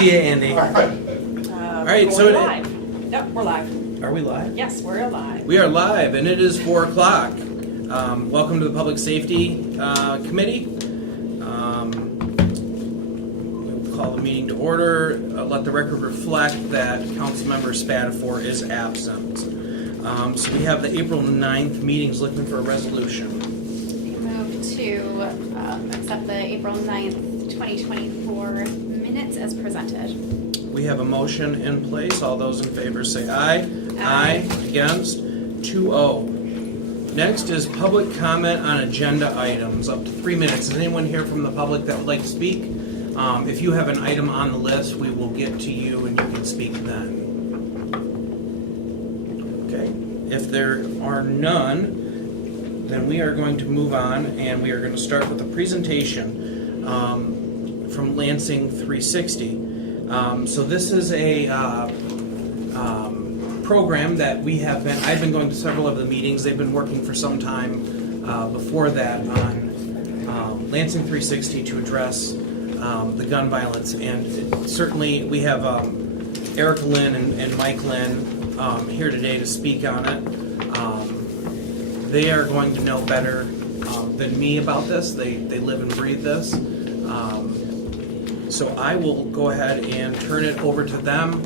Yeah, Andy. All right, so we're it- live. Yep, we're live. Are we live? Yes, we're live. We are live, and it is 4 o'clock. Welcome to the Public Safety Committee. We'll call the meeting to order. Let the record reflect that Councilmember Spatafor is absent. So we have the April 9th meetings. Looking for a resolution. Move to accept the April 9th, 2024 minutes as presented. We have a motion in place. All those in favor say aye. Aye. Against? 2-0. Next is public comment on agenda items, up to 3 minutes. Is anyone here from the public that would like to speak? If you have an item on the list, we will get to you and you can speak then. Okay. If there are none, then we are going to move on, and we are going to start with a presentation from Lansing 360. So this is a program that I've been going to several of the meetings. They've been working for some time before that on Lansing 360 to address the gun violence. And certainly we have Erica Lynn and Mike Lynn here today to speak on it. They are going to know better than me about this. They live and breathe this. So I will go ahead and turn it over to them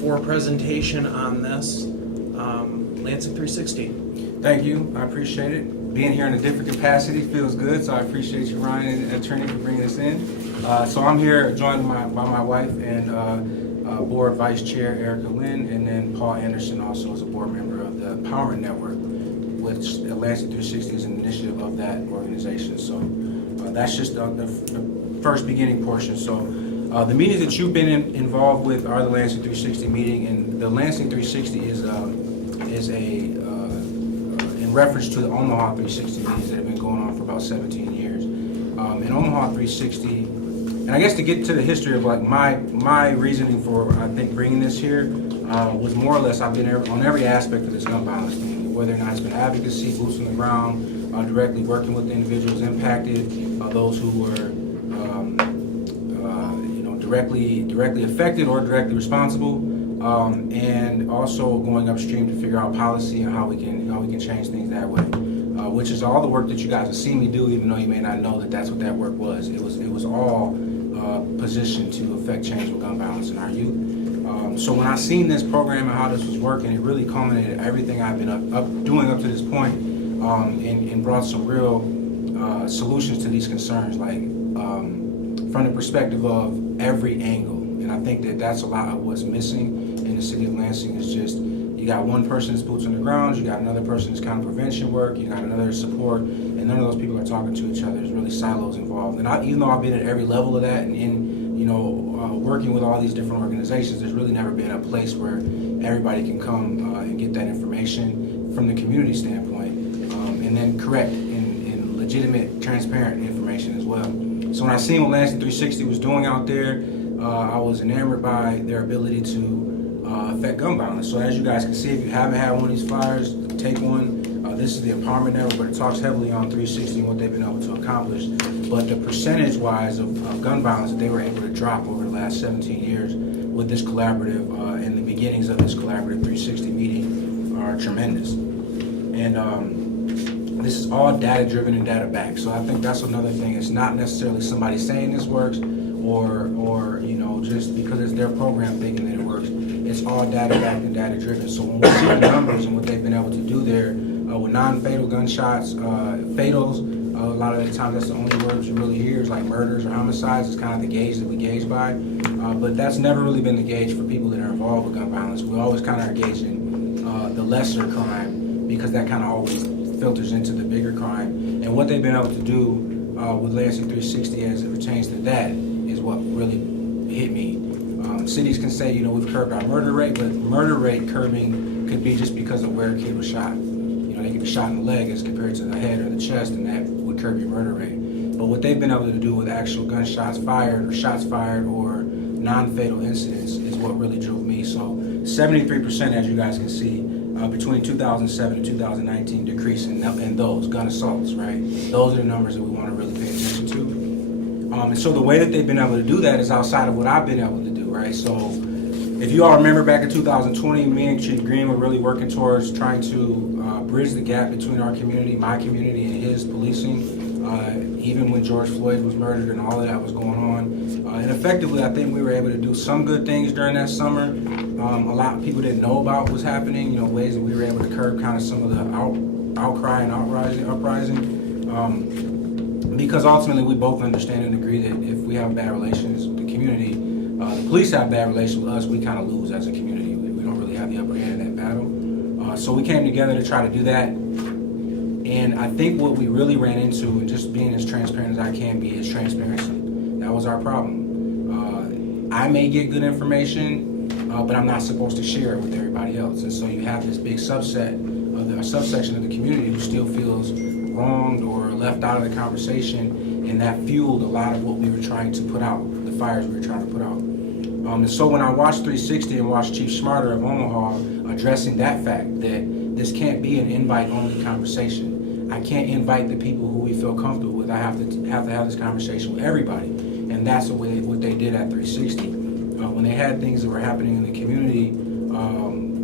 for a presentation on this. Lansing 360. Thank you. I appreciate it. Being here in a different capacity feels good, so I appreciate you, Ryan, and attorney, for bringing us in. So I'm here joined by my wife and board vice chair Erica Lynn, and then Paul Anderson also is a board member of the Empowerment Network, which Lansing 360 is an initiative of that organization. So that's just the first beginning portion. So the meetings that you've been involved with are the Lansing 360 meeting, and the Lansing 360 is in reference to the Omaha 360 meetings that have been going on for about 17 years. In Omaha 360, and I guess to get to the history of like my reasoning for I think bringing this here was more or less I've been on every aspect of this gun violence thing, whether or not it's been advocacy, boots on the ground, directly working with the individuals impacted, those who were directly affected or directly responsible, and also going upstream to figure out policy and how we can change things that way, which is all the work that you guys have seen me do, even though you may not know that that's what that work was. It was all positioned to affect change with gun violence in our youth. So when I seen this program and how this was working, it really culminated everything I've been doing up to this point, and brought some real solutions to these concerns, like from the perspective of every angle. And I think that that's a lot of what's missing in the city of Lansing. Is just you got one person that's boots on the ground, you got another person that's kind of prevention work, you got another support, and none of those people are talking to each other. There's really silos involved. And even though I've been at every level of that, and working with all these different organizations, there's really never been a place where everybody can come and get that information from the community standpoint, and then correct in legitimate, transparent information as well. So when I seen what Lansing 360 was doing out there, I was enamored by their ability to affect gun violence. So as you guys can see, if you haven't had one of these flyers, take one. This is the Empowerment Network, but it talks heavily on 360 and what they've been able to accomplish. But the percentage-wise of gun violence that they were able to drop over the last 17 years with this collaborative and the beginnings of this collaborative 360 meeting are tremendous. And this is all data-driven and data-backed. So I think that's another thing. It's not necessarily somebody saying this works or just because it's their program thinking that it works. It's all data-backed and data-driven. So when we see the numbers and what they've been able to do there with non-fatal gunshots, fatals, a lot of the time that's the only words you really hear is like murders or homicides. It's kind of the gauge that we gauge by. But that's never really been the gauge for people that are involved with gun violence. We always kind of are gauging the lesser crime because that kind of always filters into the bigger crime. And what they've been able to do with Lansing 360 as it pertains to that is what really hit me. Cities can say, we've curbed our murder rate, but murder rate curbing could be just because of where a kid was shot. They could be shot in the leg as compared to the head or the chest, and that would curb your murder rate. But what they've been able to do with actual gunshots fired or shots fired or non-fatal incidents is what really drove me. So 73%, as you guys can see, between 2007 and 2019 decrease in those gun assaults, right? Those are the numbers that we want to really pay attention to. And so the way that they've been able to do that is outside of what I've been able to do, right? So if you all remember back in 2020, me and Chief Green were really working towards trying to bridge the gap between our community, my community, and his policing. Even when George Floyd was murdered and all of that was going on. And effectively, I think we were able to do some good things during that summer. A lot of people didn't know about what's happening, ways that we were able to curb kind of some of the outcry and uprising. Because ultimately, we both understand and agree that if we have bad relations with the community, the police have bad relations with us, we kind of lose as a community. We don't really have the upper hand in that battle. So we came together to try to do that. And I think what we really ran into, and just being as transparent as I can be, is transparency. That was our problem. I may get good information, but I'm not supposed to share it with everybody else. And so you have this big subsection of the community who still feels wronged or left out of the conversation, and that fueled a lot of what we were trying to put out, the fires we were trying to put out. And so when I watched 360 and watched Chief Smarter of Omaha addressing that fact, that this can't be an invite-only conversation. I can't invite the people who we feel comfortable with. I have to have this conversation with everybody, and that's what they did at 360. When they had things that were happening in the community,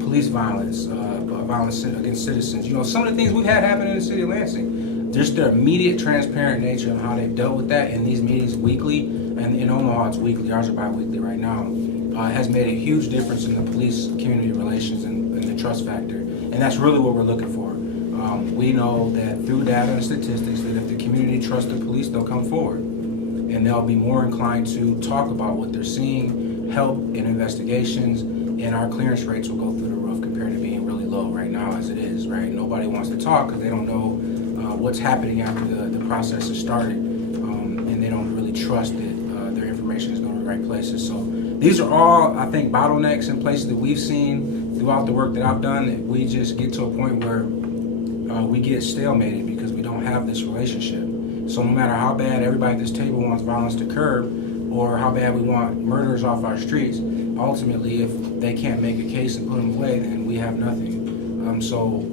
police violence, violence against citizens, some of the things we've had happen in the city of Lansing, just their immediate, transparent nature and how they've dealt with that in these meetings weekly, and in Omaha it's weekly, ours are bi-weekly right now, has made a huge difference in the police-community relations and the trust factor, and that's really what we're looking for. We know that through data and statistics that if the community trusts the police, they'll come forward, and they'll be more inclined to talk about what they're seeing, help in investigations, and our clearance rates will go through the roof compared to being really low right now as it is, right? Nobody wants to talk because they don't know what's happening after the process has started, and they don't really trust that their information is going to the right places. So these are all, I think, bottlenecks in places that we've seen throughout the work that I've done, that we just get to a point where we get stalemated because we don't have this relationship. So no matter how bad everybody at this table wants violence to curb, or how bad we want murderers off our streets, ultimately, if they can't make a case and put them away, then we have nothing. So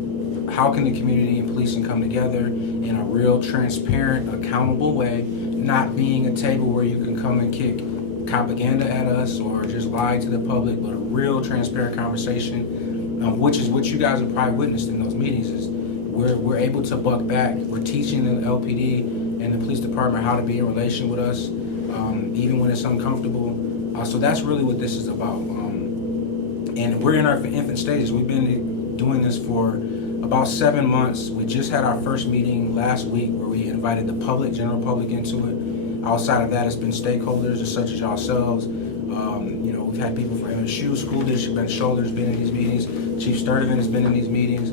how can the community and policing come together in a real, transparent, accountable way, not being a table where you can come and kick propaganda at us or just lie to the public, but a real, transparent conversation, which is what you guys have probably witnessed in those meetings, is we're able to buck back. We're teaching the LPD and the police department how to be in relation with us, even when it's uncomfortable. So that's really what this is about. And we're in our infant stages. We've been doing this for about 7 months. We just had our first meeting last week where we invited the public, general public, into it. Outside of that, it's been stakeholders such as yourselves. We've had people from MSU, School District, Ben Shoulders been in these meetings. Chief Sturdivant has been in these meetings.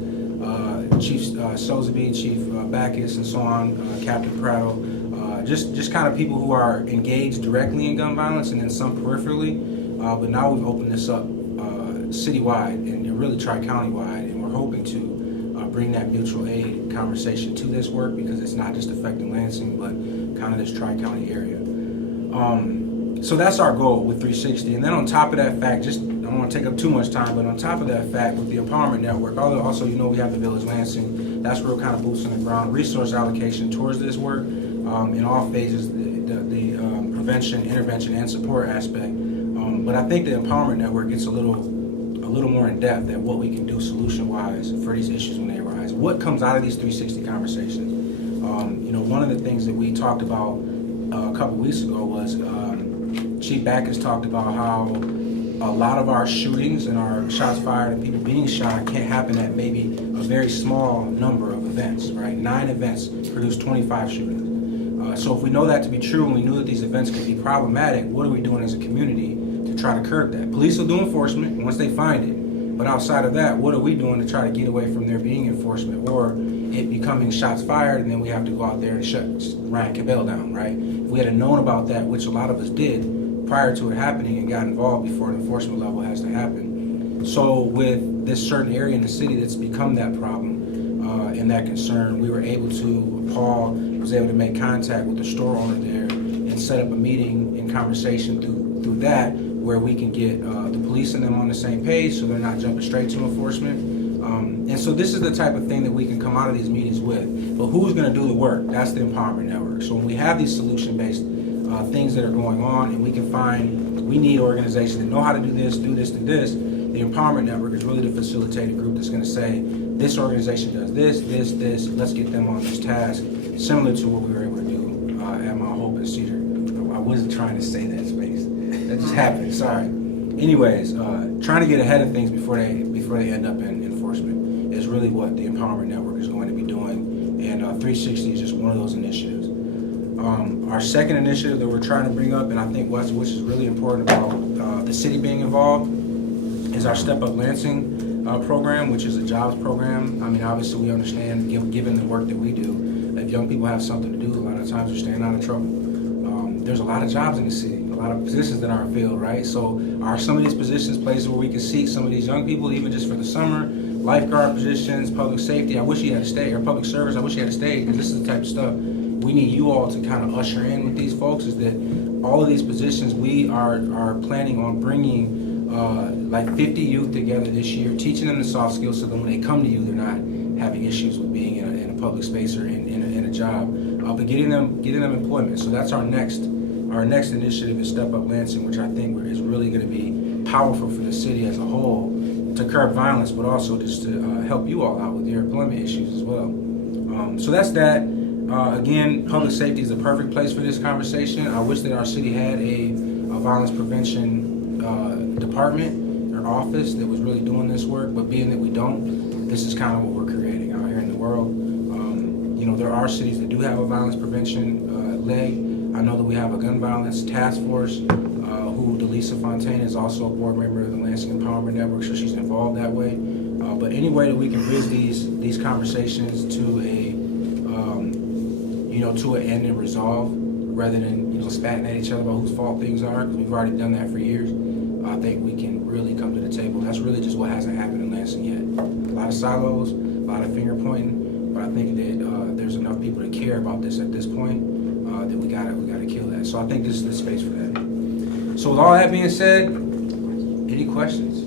Chief Sotheby, Chief Backus, and so on, Captain Prattle. Just kind of people who are engaged directly in gun violence, and then some peripherally. But now we've opened this up citywide and really tri-county-wide, and we're hoping to bring that mutual aid conversation to this work, because it's not just affecting Lansing, but kind of this tri-county area. So that's our goal with 360. And then on top of that fact, I don't want to take up too much time, but on top of that fact, with the Empowerment Network, also we have the Village Lansing. That's real kind of boots on the ground resource allocation towards this work in all phases, the prevention, intervention, and support aspect. But I think the Empowerment Network gets a little more in depth at what we can do solution-wise for these issues when they arise. What comes out of these 360 conversations? One of the things that we talked about a couple weeks ago was Chief Backus talked about how a lot of our shootings and our shots fired and people being shot can't happen at maybe a very small number of events, right? 9 events produce 25 shootings. So if we know that to be true, and we knew that these events could be problematic, what are we doing as a community to try to curb that? Police will do enforcement once they find it, but outside of that, what are we doing to try to get away from there being enforcement or it becoming shots fired, and then we have to go out there and shut Ryan Cabell down, right? If we had known about that, which a lot of us did prior to it happening, and got involved before an enforcement level has to happen. So with this certain area in the city that's become that problem and that concern, we were able to, Paul was able to make contact with the store owner there and set up a meeting and conversation through that, where we can get the police and them on the same page so they're not jumping straight to enforcement. And so this is the type of thing that we can come out of these meetings with. But who's going to do the work? That's the Empowerment Network. So when we have these solution-based things that are going on, and we need organizations that know how to do this, do this, do this. The Empowerment Network is really to facilitate a group that's going to say, this organization does this, this, this, let's get them on this task, similar to what we were able to do at Mount Hope and Cedar. I wasn't trying to say that, Space. That just happened, sorry. Anyways, trying to get ahead of things before they end up in enforcement is really what the Empowerment Network is going to be doing, and 360 is just one of those initiatives. Our second initiative that we're trying to bring up, and I think which is really important about the city being involved, is our Step Up Lansing program, which is a jobs program. I mean, obviously we understand, given the work that we do, if young people have something to do, a lot of times they're staying out of trouble. There's a lot of jobs in the city, a lot of positions that aren't filled, right? So are some of these positions places where we can seek some of these young people, even just for the summer? Lifeguard positions, public safety, I wish you had to stay, or public service, I wish you had to stay, because this is the type of stuff we need you all to kind of usher in with these folks, is that all of these positions, we are planning on bringing like 50 youth together this year, teaching them the soft skills so that when they come to you, they're not having issues with being in a public space or in a job, but getting them employment. So that's our next initiative is Step Up Lansing, which I think is really going to be powerful for the city as a whole to curb violence, but also just to help you all out with your employment issues as well. So that's that. Again, public safety is the perfect place for this conversation. I wish that our city had a violence prevention department or office that was really doing this work, but being that we don't, this is kind of what we're creating out here in the world. There are cities that do have a violence prevention leg. I know that we have a gun violence task force who Delisa Fontaine is also a board member of the Lansing Empowerment Network, so she's involved that way. But any way that we can bridge these conversations to to an end and resolve, rather than spatting at each other about whose fault things are, because we've already done that for years. I think we can really come to the table. That's really just what hasn't happened in Lansing yet. A lot of silos, a lot of finger pointing, but I think that there's enough people to care about this at this point that we gotta kill that. So I think this is the space for that. So with all that being said, any questions?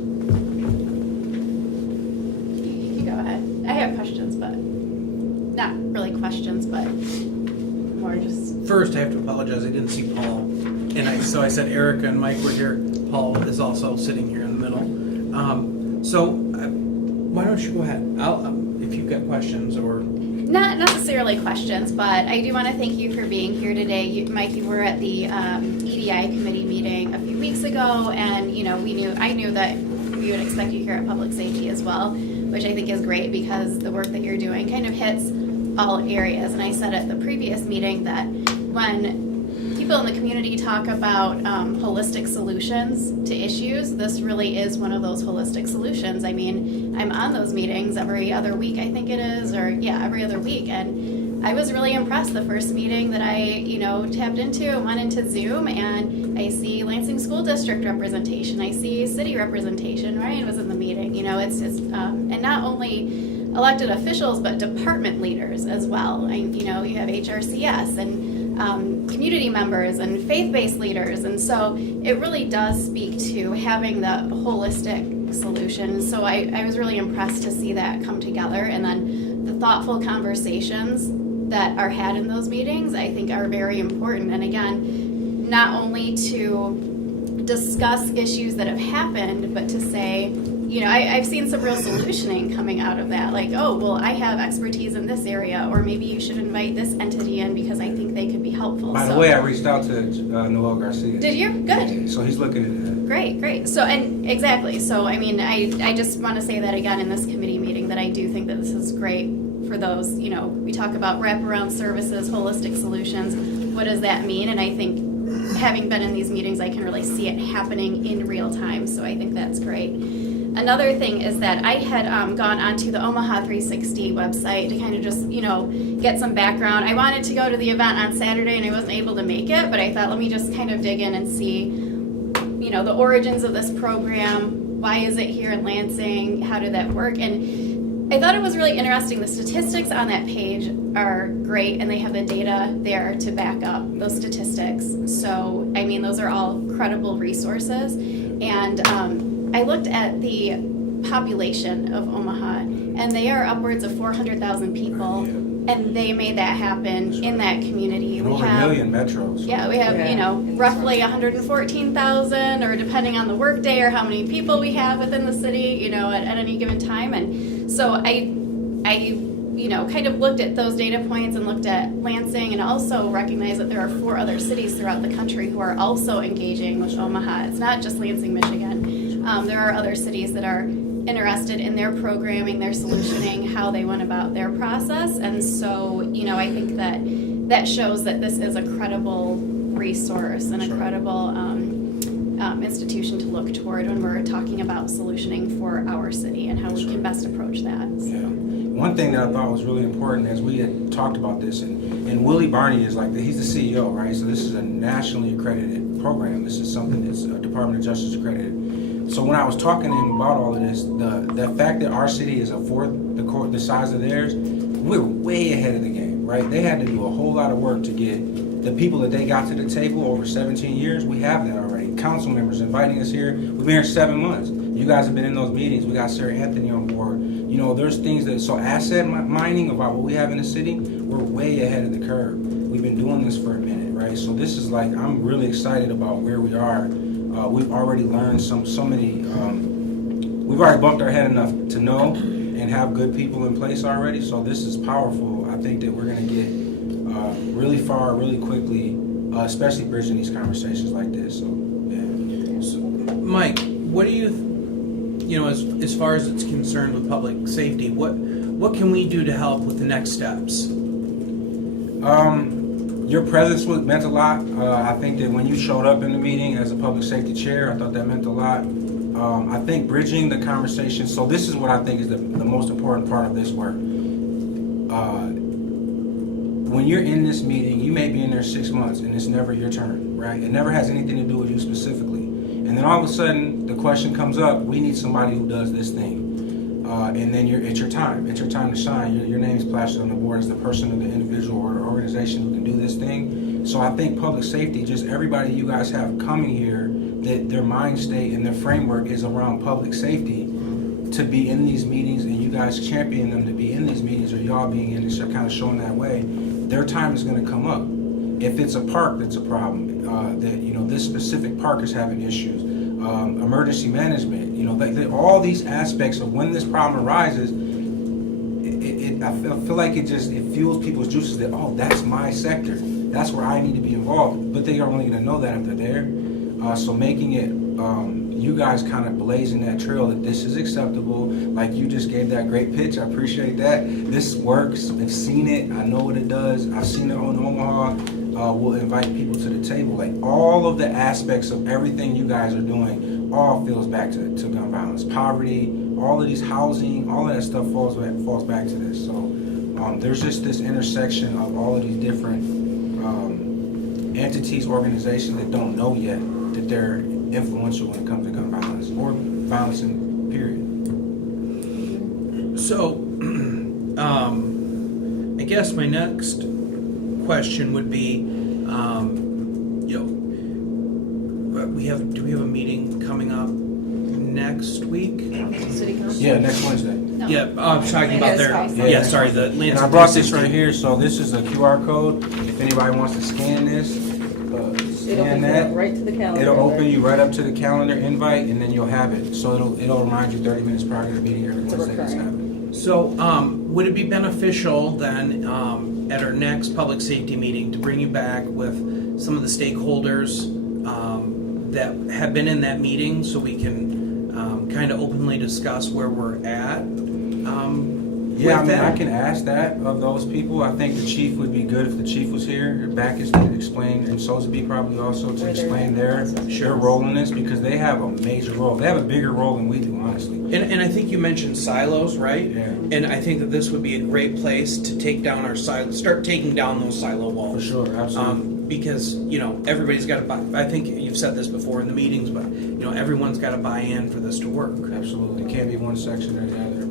You can go ahead. I have questions, but not really questions, but more just. First, I have to apologize. I didn't see Paul, and so I said Erica and Mike were here. Paul is also sitting here in the middle. Why don't you go ahead? If you've got questions or. Not necessarily questions, but I do want to thank you for being here today. Mike, you were at the EDI committee meeting a few weeks ago, and I knew that we would expect you here at Public Safety as well, which I think is great because the work that you're doing kind of hits all areas. And I said at the previous meeting that when people in the community talk about holistic solutions to issues, this really is one of those holistic solutions. I mean, I'm on those meetings every other week, I think it is, every other week. And I was really impressed the first meeting that I, tapped into, went into Zoom, and I see Lansing School District representation. I see city representation. Ryan was in the meeting. And not only elected officials, but department leaders as well. You have HRCS and community members and faith-based leaders, and so it really does speak to having the holistic solution. So I was really impressed to see that come together, and then the thoughtful conversations that are had in those meetings I think are very important. And again, not only to discuss issues that have happened, but to say, I've seen some real solutioning coming out of that. Like, oh, well, I have expertise in this area, or maybe you should invite this entity in because I think they could be helpful. By the way, I reached out to Noel Garcia. Did you? Good. So he's looking at that. Great. So, and exactly. So, I mean, I just want to say that again in this committee meeting that I do think that this is great for those, we talk about wraparound services, holistic solutions. What does that mean? And I think having been in these meetings, I can really see it happening in real time. So I think that's great. Another thing is that I had gone onto the Omaha 360 website to kind of just, get some background. I wanted to go to the event on Saturday and I wasn't able to make it, but I thought, let me just kind of dig in and see, the origins of this program. Why is it here in Lansing? How did that work? And I thought it was really interesting. The statistics on that page are great, and they have the data there to back up those statistics. So, I mean, those are all credible resources. And I looked at the population of Omaha, and they are upwards of 400,000 people and they made that happen in that community. And We over a have- million metros. Yeah, we have, you know, roughly 114,000, or depending on the workday or how many people we have within the city, you know, at any given time. And so I, you know, kind of looked at those data points and looked at Lansing, and also recognized that there are 4 other cities throughout the country who are also engaging with Omaha. It's not just Lansing, Michigan. There are other cities that are interested in their programming, their solutioning, how they went about their process. And so, you know, I think that shows that this is a credible resource and a Sure. credible institution to look toward when we're talking about solutioning for our city and how we can best approach that. Yeah. One thing that I thought was really important as we had talked about this, and Willie Barney is like, he's the CEO, right? So this is a nationally accredited program. This is something that's Department of Justice accredited. So when I was talking to him about all of this, the fact that our city is a fourth the size of theirs, we're way ahead of the game, right? They had to do a whole lot of work to get the people that they got to the table over 17 years. We have that already. Council members inviting us here. We've been here 7 months. You guys have been in those meetings. We got Sarah Anthony on board. You know, there's things that, so asset mining about what we have in the city, we're way ahead of the curve. We've been doing this for a minute, right? So this is like, I'm really excited about where we are. We've already learned so many, we've already bumped our head enough to know and have good people in place already. So this is powerful. I think that we're going to get really far, really quickly, especially bridging these conversations like this. So, yeah. So, Mike, what do you know, as far as it's concerned with public safety, what can we do to help with the next steps? Your presence meant a lot. I think that when you showed up in the meeting as a public safety chair, I thought that meant a lot. I think bridging the conversation, so this is what I think is the most important part of this work. When you're in this meeting, you may be in there 6 months and it's never your turn, right? It never has anything to do with you specifically. And then all of a sudden, the question comes up, we need somebody who does this thing. And then it's your time. It's your time to shine. Your name's plastered on the board as the person or the individual or the organization who can do this thing. So I think public safety, just everybody you guys have coming here, that their mind state and their framework is around public safety to be in these meetings, and you guys champion them to be in these meetings, or y'all being in this, kind of showing that way, their time is going to come up. If it's a park that's a problem, that, you know, this specific park is having issues, emergency management, you know, all these aspects of when this problem arises, I feel like it fuels people's juices that, oh, that's my sector. That's where I need to be involved. But they are only going to know that if they're there. So making it, you guys kind of blazing that trail that this is acceptable. Like you just gave that great pitch. I appreciate that. This works. I've seen it. I know what it does. I've seen it on Omaha. We'll invite people to the table. Like all of the aspects of everything you guys are doing all feels back to gun violence, poverty, all of these housing, all of that stuff falls back to this. So there's just this intersection of all of these different entities, organizations that don't know yet that they're influential when it comes to gun violence or violence in period. So, I guess my next question would be, you know, do we have a meeting coming up next week? City council? Yeah, next Wednesday. No. Yeah, I'm talking about their, Yeah. yeah, sorry, the And Lansing I brought this 360. right here, so this is a QR code. If anybody wants to scan this, scan that. Right to the calendar. It'll open you right up to the calendar invite, and then you'll have it. So it'll remind you 30 minutes prior to the meeting every It's a Wednesday that's recurring. happening. So, would it be beneficial then, at our next public safety meeting, to bring you back with some of the stakeholders that have been in that meeting, so we can kind of openly discuss where we're at? Yeah, I with mean, that? I can ask that of those people. I think the chief would be good if the chief was here. Backus to explain, and Sotheby probably also to Where they're explain at. their role in this, because they have a major role. They have a bigger role than we do, honestly. And I think you mentioned silos, right? Yeah. And I think that this would be a great place to take down our start taking down those silo For walls. sure, absolutely. Because, you know, everybody's got to buy. I think you've said this before in the meetings, but, you know, everyone's got to buy in for this to work. Absolutely. It can't be one section or the other.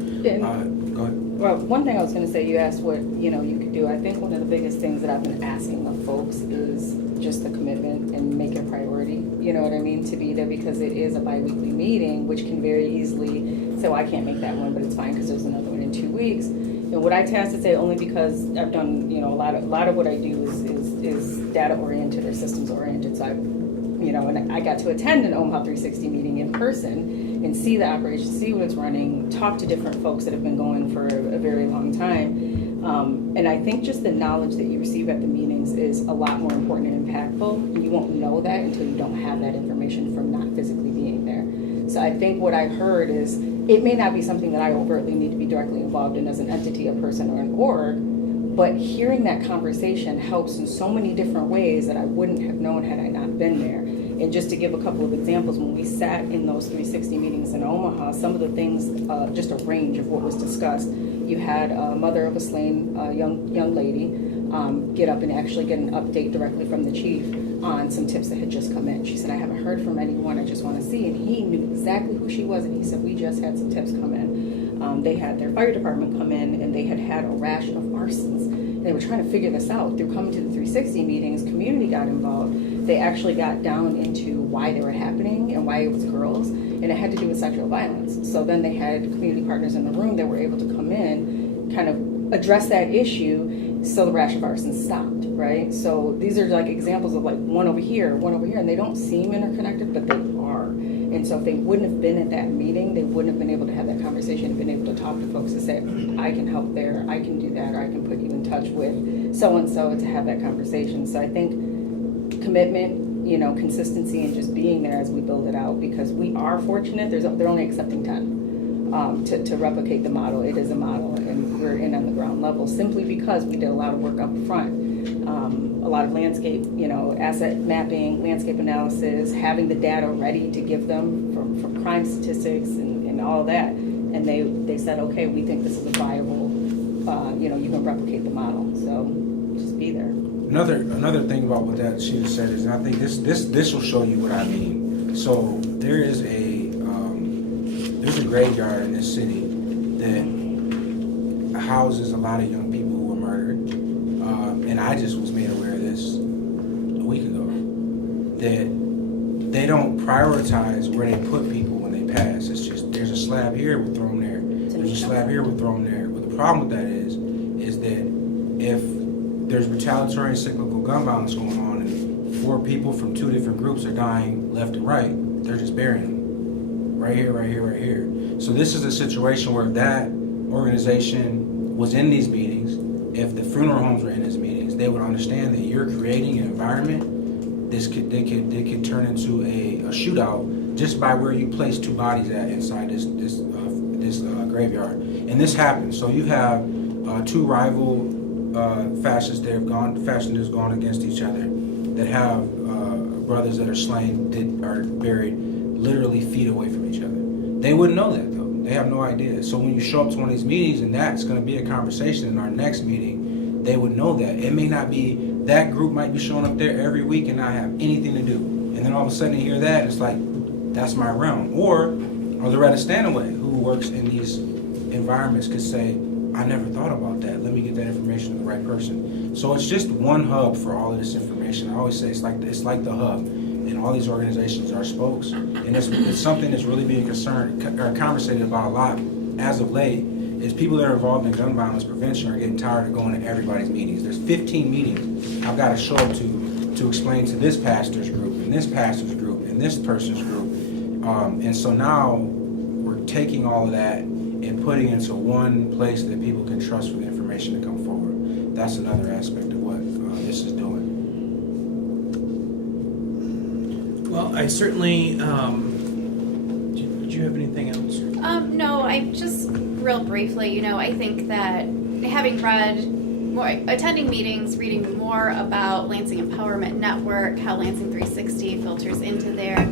Go ahead. Well, one thing I was going to say, you asked what, you could do. I think one of the biggest things that I've been asking of folks is just the commitment and make it a priority, you know what I mean, to be there, because it is a bi-weekly meeting, which can very easily say, well, I can't make that one, but it's fine because there's another one in 2 weeks. And what I tend to say, only because I've done, you know, a lot of what I do is data oriented or systems oriented. So and I got to attend an Omaha 360 meeting in person and see the operation, see what it's running, talk to different folks that have been going for a very long time. And I think just the knowledge that you receive at the meetings is a lot more important and impactful. And you won't know that until you don't have that information from not physically being there. So I think what I heard is, it may not be something that I overtly need to be directly involved in as an entity, a person, or an org, but hearing that conversation helps in so many different ways that I wouldn't have known had I not been there. And just to give a couple of examples, when we sat in those 360 meetings in Omaha, some of the things, just a range of what was discussed. You had a mother of a slain young lady get up and actually get an update directly from the chief on some tips that had just come in. She said, I haven't heard from anyone, I just want to see. And he knew exactly who she was, and he said, we just had some tips come in. They had their fire department come in, and they had a rash of arsons. And they were trying to figure this out. Through coming to the 360 meetings, community got involved. They actually got down into why they were happening and why it was girls, and it had to do with sexual violence. So then they had community partners in the room that were able to come in, kind of address that issue, so the rash of arson stopped, right? So these are like examples of like one over here, and they don't seem interconnected, but they are. And so if they wouldn't have been at that meeting, they wouldn't have been able to have that conversation and been able to talk to folks and say, I can help there, I can do that, or I can put you in touch with so-and-so to have that conversation. So I think commitment, consistency, and just being there as we build it out, because we are fortunate, they're only accepting 10. To replicate the model. It is a model, and we're in on the ground level simply because we did a lot of work up front. A lot of landscape, asset mapping, landscape analysis, having the data ready to give them from crime statistics and all that. And they said, okay, we think this is a viable, you can replicate the model. So just be there. Another thing about what that she just said is, and I think this will show you what I mean. So there's a graveyard in this city that houses a lot of young people who were murdered, and I just was made aware of this a week ago, that they don't prioritize where they put people when they pass. It's just, there's a slab here, we're thrown there. There's a slab here, we're thrown there. But the problem with that is that if there's retaliatory and cyclical gun violence going on, and 4 people from 2 different groups are dying left and right, they're just burying them. Right here, right here, right here. So this is a situation where if that organization was in these meetings, if the funeral homes were in these meetings, they would understand that you're creating an environment. They could turn into a shootout just by where you place 2 bodies at inside this graveyard. And this happens. So you have 2 rival fascists that have gone against each other, that have brothers that are slain, that are buried literally feet away from each other. They wouldn't know that though. They have no idea. So when you show up to one of these meetings and that's going to be a conversation in our next meeting, they would know that. It may not be, that group might be showing up there every week and not have anything to do. And then all of a sudden you hear that, it's like, that's my realm. Or Loretta Stanaway, who works in these environments, could say, I never thought about that. Let me get that information to the right person. So it's just one hub for all of this information. I always say it's like the hub. And all these organizations are spokes, and it's something that's really being conversated about a lot as of late. Is people that are involved in gun violence prevention are getting tired of going to everybody's meetings. There's 15 meetings I've got to show up to explain to this pastor's group and this pastor's group and this person's group, and so now we're taking all of that and putting it into one place that people can trust for the information to come forward. That's another aspect of what this is doing. Well, I certainly, did you have anything else? No, I just real briefly, I think that having attending meetings, reading more about Lansing Empowerment Network, how Lansing 360 filters into there,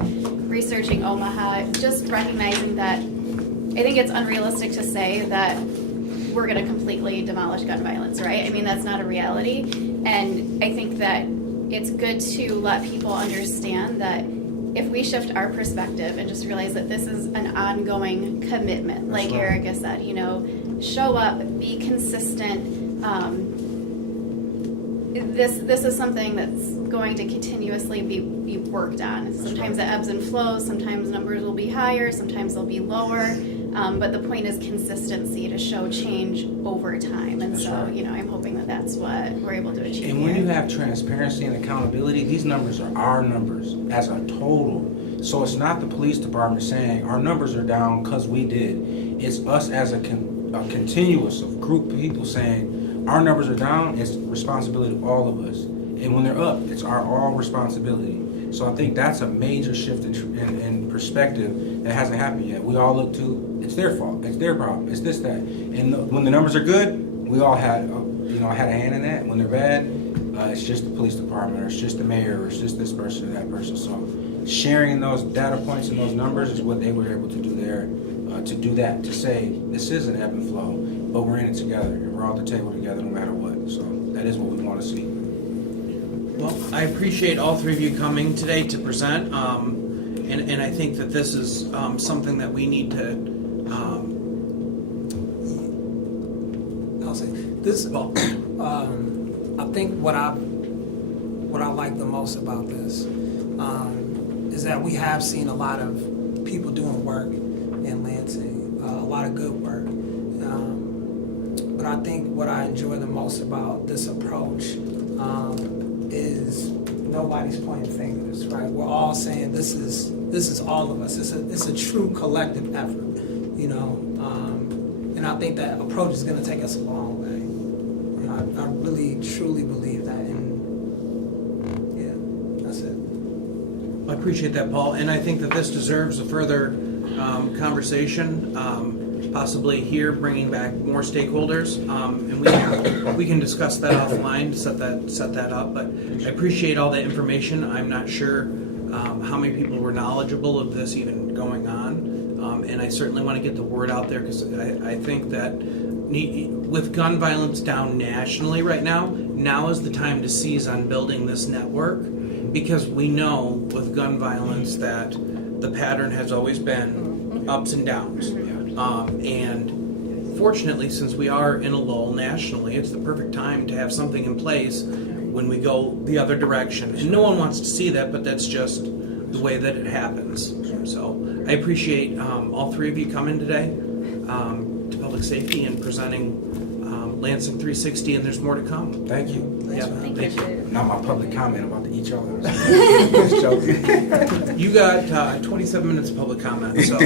researching Omaha, just recognizing that I think it's unrealistic to say that we're going to completely demolish gun violence, right? I mean, that's not a reality. And I think that it's good to let people understand that if we shift our perspective and just realize that this is an ongoing commitment, like Erica said, show up, be consistent. This is something that's going to continuously be worked on. Sometimes it ebbs and flows, sometimes numbers will be higher, sometimes they'll be lower. But the point is consistency to show change over time. And That's so, right. you know, I'm hoping that that's what we're able to achieve And when here. you have transparency and accountability, these numbers are our numbers as a total. So it's not the police department saying our numbers are down because we did. It's us as a continuous of group of people saying our numbers are down. It's responsibility of all of us. And when they're up, it's our all responsibility. So I think that's a major shift in perspective that hasn't happened yet. We all look to, it's their fault, it's their problem, it's this, that. And when the numbers are good, we all had a hand in that. When they're bad, it's just the police department, or it's just the mayor, or it's just this person or that person. So sharing those data points and those numbers is what they were able to do there, to say this is an ebb and flow, but we're in it together, and we're all at the table together no matter what. So that is what we want to see. Well, I appreciate all three of you coming today to present, and I think that this is something that we need to. I'll say this. Well, I think what I like the most about this is that we have seen a lot of people doing work in Lansing, a lot of good work. But I think what I enjoy the most about this approach is nobody's pointing fingers, right? We're all saying this is all of us. It's a true collective effort, you know. And I think that approach is going to take us a long way. You know, I really truly believe that, and yeah, that's it. I appreciate that, Paul, and I think that this deserves a further conversation, possibly here, bringing back more stakeholders, and we can discuss that offline, set that up. But I appreciate all the information. I'm not sure how many people were knowledgeable of this even going on, and I certainly want to get the word out there, because I think that with gun violence down nationally right now is the time to seize on building this network, because we know with gun violence that the pattern has always been ups and downs. And fortunately, since we are in a lull nationally, it's the perfect time to have something in place when we go the other direction. And no one wants to see that, but that's just the way that it happens. So I appreciate all three of you coming today to Public Safety and presenting Lansing 360, and there's more to come. Thank you. Yeah, Thank thank you. you. Not my public comment about the each other. Just joking. You got 27 minutes of public comment. So.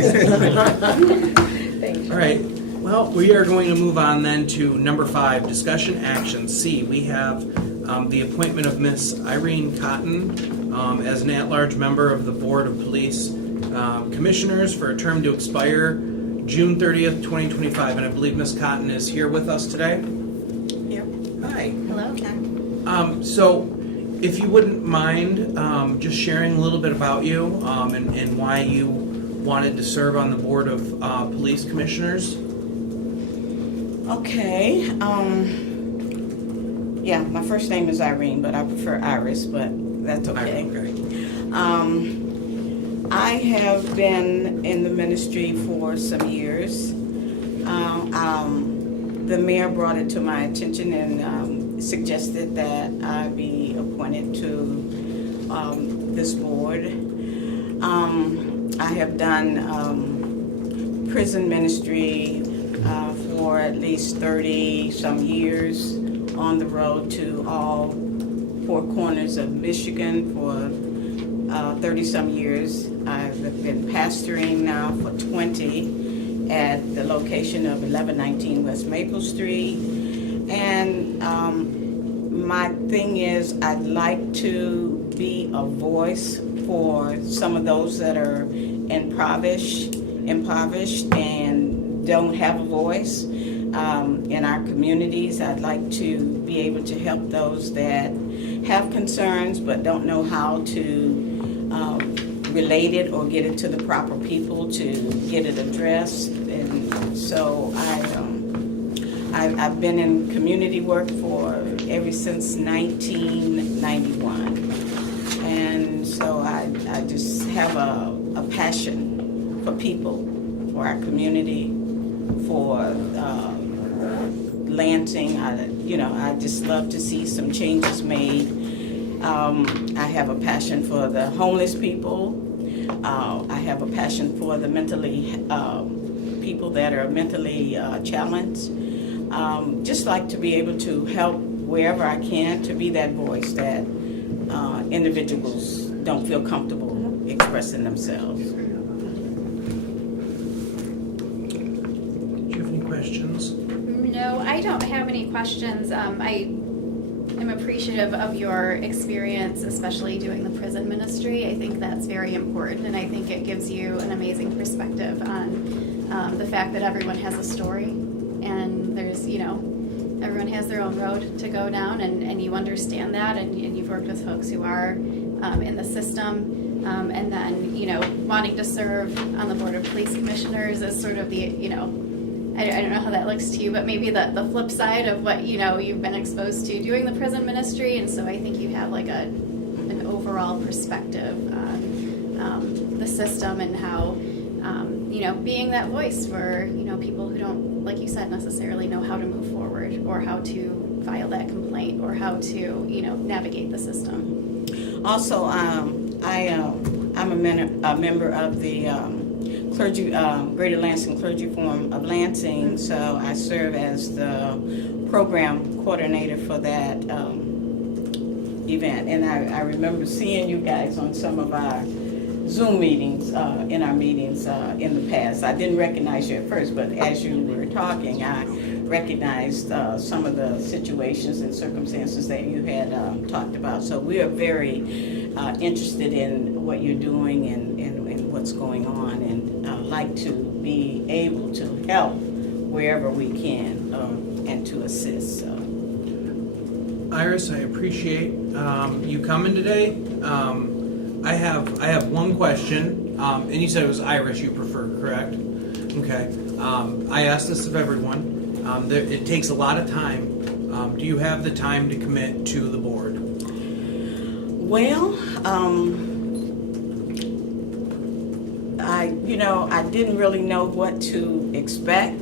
Thank you. All right. Well, we are going to move on then to number 5, discussion action C. We have the appointment of Miss Irene Cotton as an at-large member of the Board of Police Commissioners for a term to expire June 30th, 2025. And I believe Miss Cotton is here with us today. Here. Hi. Hello. So, if you wouldn't mind just sharing a little bit about you and why you wanted to serve on the Board of Police Commissioners. Okay. Yeah, my first name is Irene, but I prefer Iris, but that's okay. I have been in the ministry for some years. The mayor brought it to my attention and suggested that I be appointed to this board. I have done prison ministry for at least 30 some years, on the road to all 4 corners of Michigan for 30 some years. I've been pastoring now for 20 at the location of 1119 West Maple Street. And my thing is, I'd like to be a voice for some of those that are impoverished and don't have a voice in our communities. I'd like to be able to help those that have concerns but don't know how to relate it or get it to the proper people to get it addressed. And so I've been in community work for ever since 1991. And so I just have a passion for people, for our community, for Lansing. I just love to see some changes made. I have a passion for the homeless people. I have a passion for the mentally people that are mentally challenged. Just like to be able to help wherever I can, to be that voice that individuals don't feel comfortable expressing themselves. Do you have any questions? No, I don't have any questions. I am appreciative of your experience, especially doing the prison ministry. I think that's very important, and I think it gives you an amazing perspective on the fact that everyone has a story, and there's, everyone has their own road to go down, and you understand that, and you've worked with folks who are in the system, and then, wanting to serve on the Board of Police Commissioners is sort of the, I don't know how that looks to you, but maybe the flip side of what, you've been exposed to doing the prison ministry, and so I think you have like an overall perspective on the system and how, being that voice for, people who don't, like you said, necessarily know how to move forward or how to file that complaint or how to, navigate the system. Also, I'm a member of the clergy, Greater Lansing Clergy Forum of Lansing, so I serve as the program coordinator for that event. And I remember seeing you guys on some of our Zoom meetings, in our meetings in the past. I didn't recognize you at first, but as you were talking, I recognized some of the situations and circumstances that you had talked about. So we are very interested in what you're doing and what's going on, and like to be able to help wherever we can and to assist. So. Iris, I appreciate you coming today. I have one question, and you said it was Iris you prefer, correct? Okay. I asked this of everyone. It takes a lot of time. Do you have the time to commit to the board? Well, I didn't really know what to expect.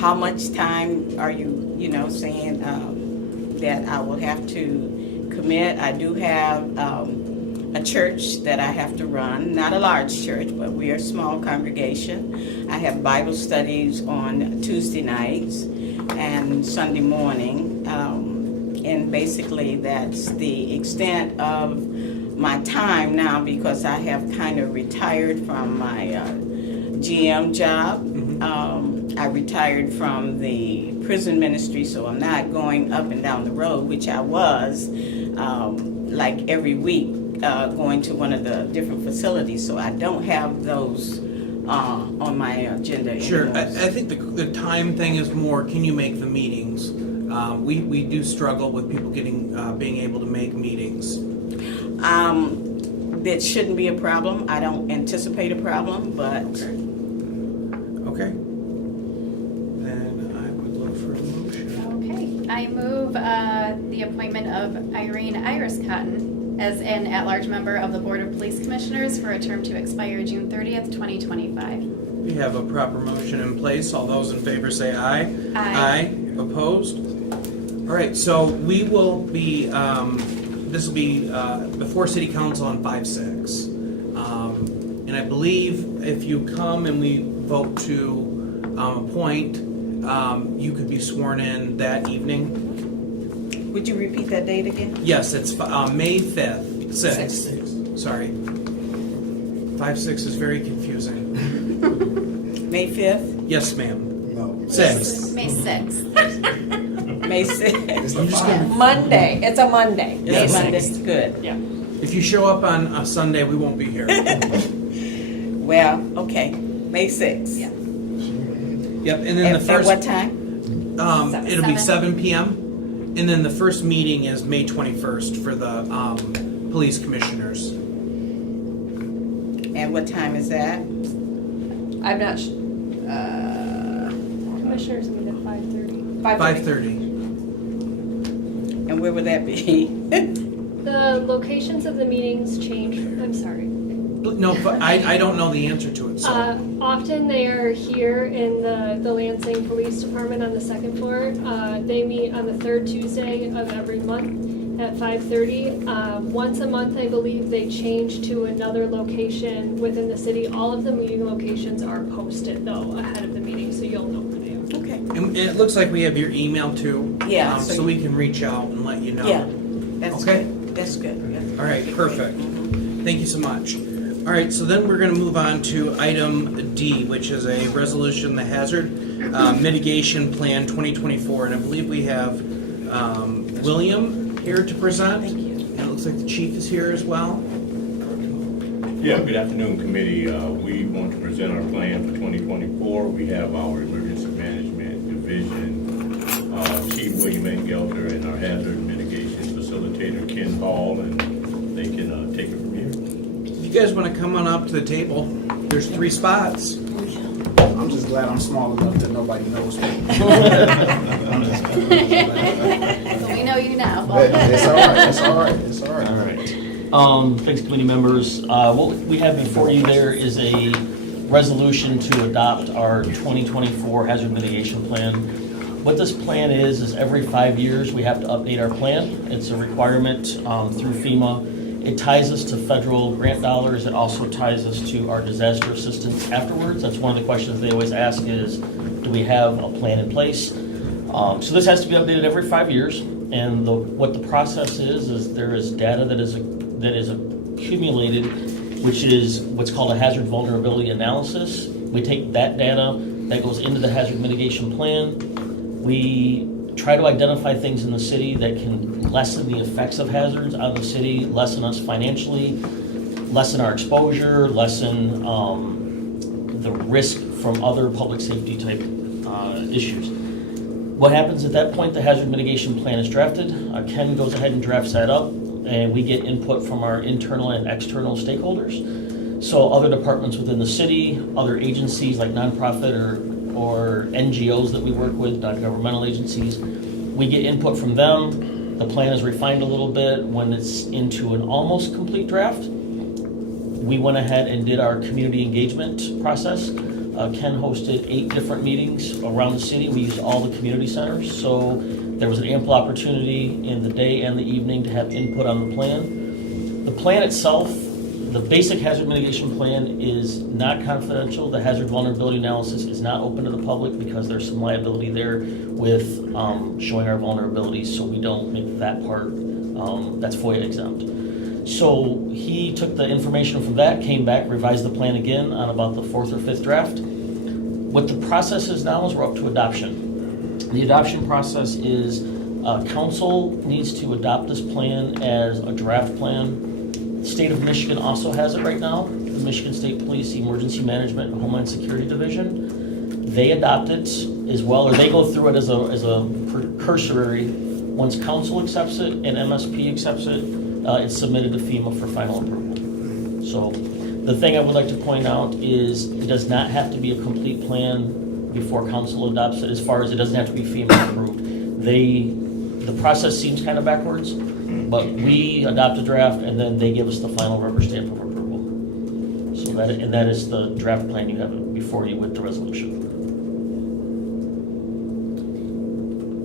How much time are you, saying that I will have to commit? I do have a church that I have to run, not a large church, but we are a small congregation. I have Bible studies on Tuesday nights and Sunday morning, and basically that's the extent of my time now, because I have kind of retired from my GM job. I retired from the prison ministry, so I'm not going up and down the road, which I was like every week going to one of the different facilities. So I don't have those on my agenda Sure. anymore. I think the time thing is more, can you make the meetings? We do struggle with people being able to make meetings. That shouldn't be a problem. I don't anticipate a problem, but Okay. Then I would look for a motion. Okay, I move the appointment of Irene Iris Cotton as an at-large member of the Board of Police Commissioners for a term to expire June 30th, 2025. We have a proper motion in place. All those in favor say aye. Aye. Opposed? All right, so we will be, this will be before City Council on 5/6. And I believe if you come and we vote to appoint, you could be sworn in that evening. would you repeat that date again? Yes, it's May 5th, 6th. Sorry. 5/6 is very confusing. May 5th? Yes, ma'am. No. 6th. May 6th. May 6th? It's the five. Monday, it's a Monday. May Yes. 6th, good. Yeah. If you show up on a Sunday, we won't be here. Well, okay, May 6th. Yeah. Yep, and then the At first, what time? it'll be 7 7. p.m. And then the first meeting is May 21st for the police commissioners. And what time is that? I'm not, Commissioners meet at 5:30. 5:30. And where would that be? The locations of the meetings change. I'm sorry. No, but I don't know the answer to it, so. Often they are here in the Lansing Police Department on the second floor. They meet on the third Tuesday of every month. at 5:30. Once a month, I believe, they change to another location within the city. All of the meeting locations are posted, though, ahead of the meeting, so you'll know where they are. Okay. And it looks like we have your email too. Yeah, So so we can reach out and let you know. Yeah, that's Okay. good. That's good. Yeah. All right, perfect. Thank you so much. All right, so then we're going to move on to item D, which is a resolution, the Hazard Mitigation Plan 2024. And I believe we have William here to present. Thank you. And it looks like the chief is here as well. Yeah, good afternoon, committee. We want to present our plan for 2024. We have our Emergency Management Division, Chief William Engelter, and our Hazard Mitigation Facilitator, Ken Hall, and they can take it from here. If you guys want to come on up to the table, there's 3 spots. I'm just glad I'm small enough that nobody knows me. So we know you now. It's all right. It's all right. It's all right. All right. Thanks, committee members. What we have before you there is a resolution to adopt our 2024 hazard mitigation plan. What this plan is every 5 years we have to update our plan. It's a requirement through FEMA. It ties us to federal grant dollars. It also ties us to our disaster assistance afterwards. That's one of the questions they always ask is, do we have a plan in place? So this has to be updated every 5 years. And what the process is there is data that is accumulated, which is what's called a hazard vulnerability analysis. We take that data that goes into the hazard mitigation plan. We try to identify things in the city that can lessen the effects of hazards on the city, lessen us financially, lessen our exposure, lessen the risk from other public safety type issues. What happens at that point, the hazard mitigation plan is drafted. Ken goes ahead and drafts that up, and we get input from our internal and external stakeholders. So other departments within the city, other agencies like nonprofit or NGOs that we work with, non-governmental agencies, we get input from them. The plan is refined a little bit. When it's into an almost complete draft, we went ahead and did our community engagement process. Ken hosted 8 different meetings around the city. We used all the community centers, so there was an ample opportunity in the day and the evening to have input on the plan. The plan itself, the basic hazard mitigation plan, is not confidential. The hazard vulnerability analysis is not open to the public because there's some liability there with showing our vulnerabilities, so we don't make that part, that's FOIA exempt. So he took the information from that, came back, revised the plan again on about the 4th or 5th draft. What the process is now is we're up to adoption. The adoption process is council needs to adopt this plan as a draft plan. The state of Michigan also has it right now. The Michigan State Police Emergency Management and Homeland Security Division. They adopt it as well, or they go through it as a cursory. Once council accepts it and MSP accepts it, it's submitted to FEMA for final approval. So the thing I would like to point out is it does not have to be a complete plan before council adopts it, as far as it doesn't have to be FEMA approved. The process seems kind of backwards, but we adopt a draft and then they give us the final rubber stamp of approval. So that is the draft plan you have before you with the resolution.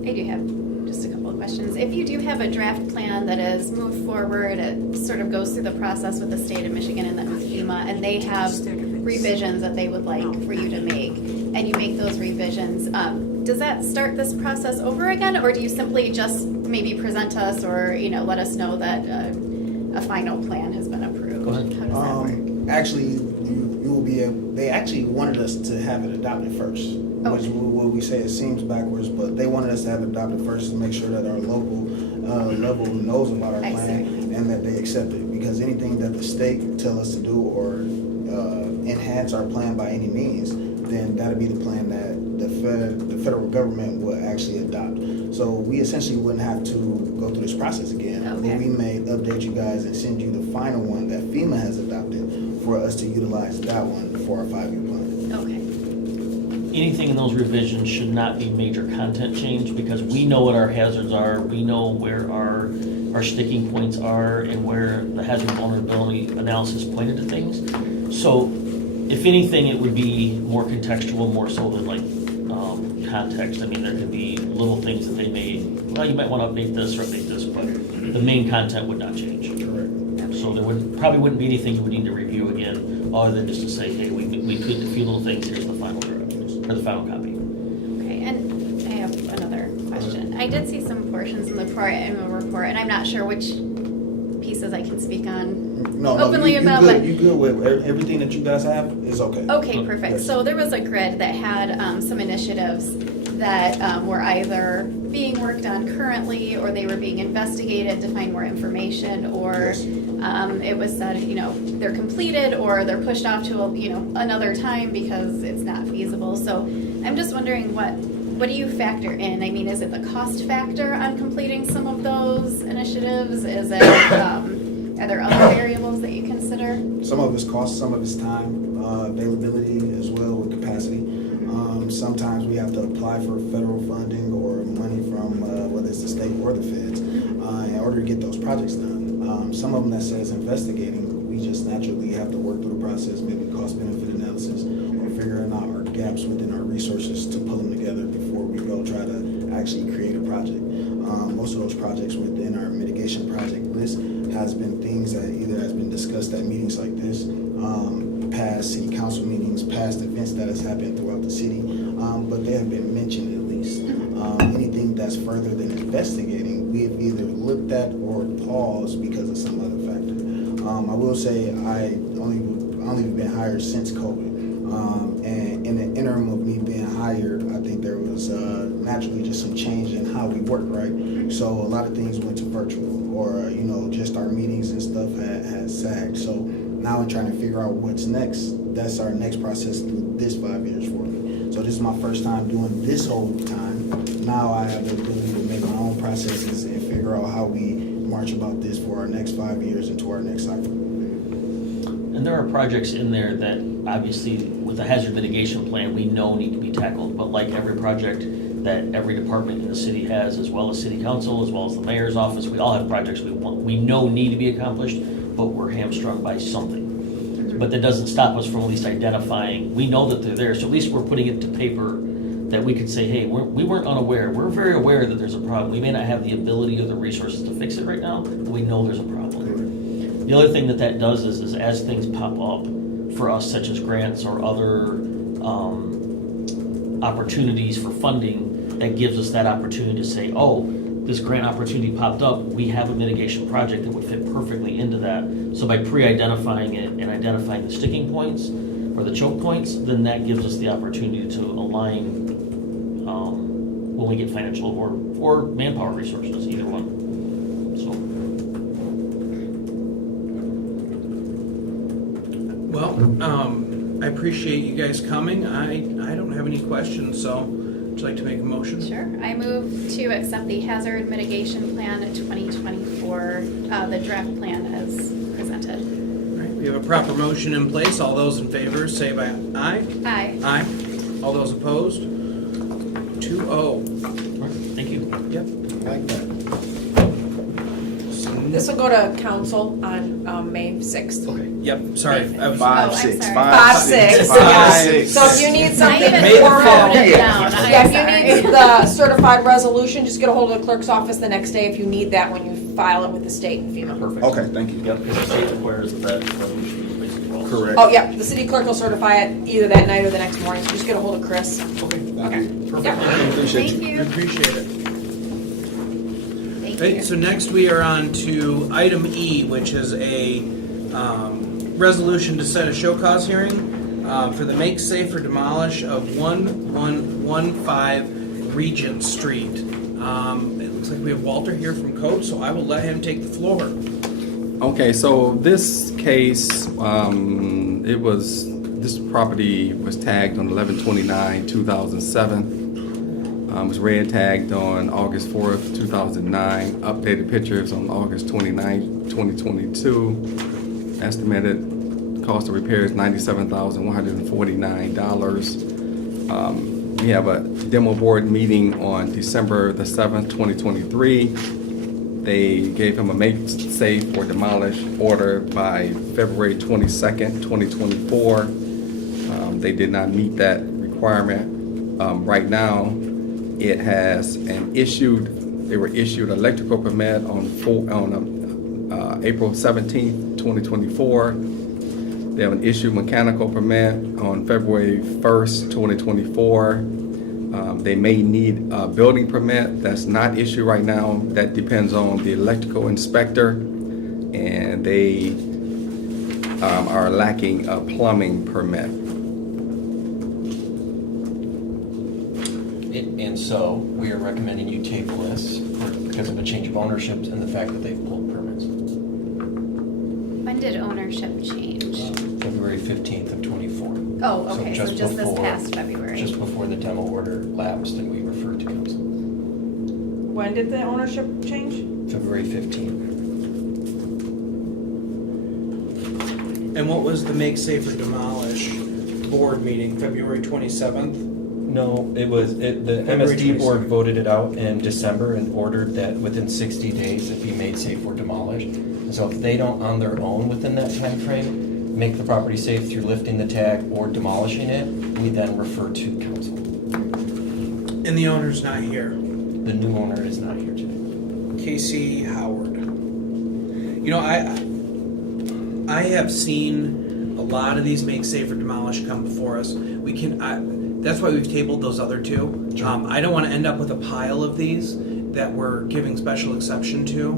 I do have just a couple of questions. If you do have a draft plan that is moved forward, it sort of goes through the process with the state of Michigan and then with FEMA, and they have revisions that they would like for you to make, and you make those revisions, does that start this process over again, or do you simply just maybe present us or let us know that a final plan has been approved? Go ahead. How does that work? Actually, you will be. They actually wanted us to have it adopted first, which what we say it seems backwards, but they wanted us to have it adopted first to make sure that our local level knows about our plan and that they accept it. Because anything that the state tell us to do or enhance our plan by any means, then that'll be the plan that the federal government will actually adopt. So we essentially wouldn't have to go through this process again. Okay. But we may update you guys and send you the final one that FEMA has adopted for us to utilize that one for our 5-year plan. Okay. Anything in those revisions should not be major content change because we know what our hazards are, we know where our sticking points are and where the hazard vulnerability analysis pointed to things. So if anything, it would be more contextual, more so than like context. I mean, there could be little things that they may, well, you might want to update this or update this, but the main content would not change. Correct. So there probably wouldn't be anything you would need to review again, other than just to say, hey, we tweaked a few little things, here's the final draft, or the final copy. Okay, and I have another question. I did see some portions in the annual report, and I'm not sure which pieces I can speak on No, openly you about, good. but You good with everything that you guys have is okay. okay, perfect. Yes. So there was a grid that had some initiatives that were either being worked on currently, or they were being investigated to find more information, or Yes. it was said, they're completed, or they're pushed off to another time because it's not feasible. So I'm just wondering what do you factor in? I mean, is it the cost factor on completing some of those initiatives? Is it are there other variables that you consider? Some of it's cost, some of it's time, availability as well with capacity. Sometimes we have to apply for federal funding or money from whether it's the state or the feds in order to get those projects done. Some of them that says investigating, we just naturally have to work through the process, maybe cost benefit analysis, or figuring out our gaps within our resources to pull them together before we go try to actually create a project. Most of those projects within our mitigation project list has been things that either has been discussed at meetings like this, past city council meetings, past events that has happened throughout the city, but they have been mentioned at least. Anything that's further than investigating, we have either looked at or paused because of some other factor. I will say I only been hired since COVID. And in the interim of me being hired, I think there was naturally just some change in how we work, right? So a lot of things went to virtual, or just our meetings and stuff had sagged. So now I'm trying to figure out what's next. That's our next process through this 5 years for me. So this is my first time doing this whole time. Now I have the ability to make my own processes and figure out how we march about this for our next 5 years into our next cycle. And there are projects in there that obviously with the hazard mitigation plan, we know need to be tackled, but like every project that every department in the city has, as well as city council, as well as the mayor's office, we all have projects we know need to be accomplished, but we're hamstrung by something. But that doesn't stop us from at least identifying, we know that they're there, so at least we're putting it to paper that we could say, hey, we weren't unaware, we're very aware that there's a problem. We may not have the ability or the resources to fix it right now, but we know there's a problem. The other thing that does is as things pop up for us, such as grants or other opportunities for funding, that gives us that opportunity to say, oh, this grant opportunity popped up, we have a mitigation project that would fit perfectly into that. So by pre-identifying it and identifying the sticking points or the choke points, then that gives us the opportunity to align when we get financial or manpower resources, either one. So. Well, I appreciate you guys coming. I don't have any questions, so would you like to make a motion? Sure. I move to accept the hazard mitigation plan 2024, the draft plan as presented. All right, we have a proper motion in place. All those in favor say by aye. Aye. Aye. All those opposed? 2-0. All right, thank you. Yep. Like that. This will go to council on May 6th. Okay. Yep. Sorry. I was. Oh, I'm sorry. 5-6. Five, yes. six. So if you need I something even May the formal, wrote it Yeah. down. I'm yeah, if sorry. you need the certified resolution, just get a hold of the clerk's office the next day if you need that when you file it with the state and FEMA. Perfect. Okay, thank you. Yep, because the state requires that resolution be placed as well. Correct. Oh, yeah, the city clerk will certify it either that night or the next morning, so just get a hold of Chris. Okay, Thank you. perfect. Yeah. Appreciate Thank you. you. We appreciate it. Thank Right, you. so next we are on to item E, which is a resolution to set a show cause hearing for the Make Safe or Demolish of 1115 Regent Street. It looks like we have Walter here from Code, so I will let him take the floor. Okay, so this case, this property was tagged on 11/29/2007. Was red tagged on August 4th, 2009. Updated pictures on August 29th, 2022. Estimated cost of repair is $97,149. We have a demo board meeting on December the 7th, 2023. They gave him a make safe or demolish order by February 22nd, 2024. They did not meet that requirement Right now, it has they were issued electrical permit on April 17th, 2024. They have an issued mechanical permit on February 1st, 2024. They may need a building permit that's not issued right now. That depends on the electrical inspector, and they are lacking a plumbing permit. And so we are recommending you table this because of a change of ownership and the fact that they've pulled permits. When did ownership change? February 15th of 24. Oh, okay, so just this before- past February. Just before the demo order lapsed and we referred to council. When did the ownership change? February 15th. And what was the Make Safe or Demolish board meeting, February 27th? No, the February MSD board 27th. voted it out in December and ordered that within 60 days it be made safe or demolished. And so if they don't on their own within that time frame make the property safe through lifting the tag or demolishing it, we then refer to council. And the owner's not here. The new owner is not here today. Casey Howard. You know, I have seen a lot of these Make Safe or Demolish come before us. That's why we've tabled those other two. I don't want to end up with a pile of these that we're giving special exception to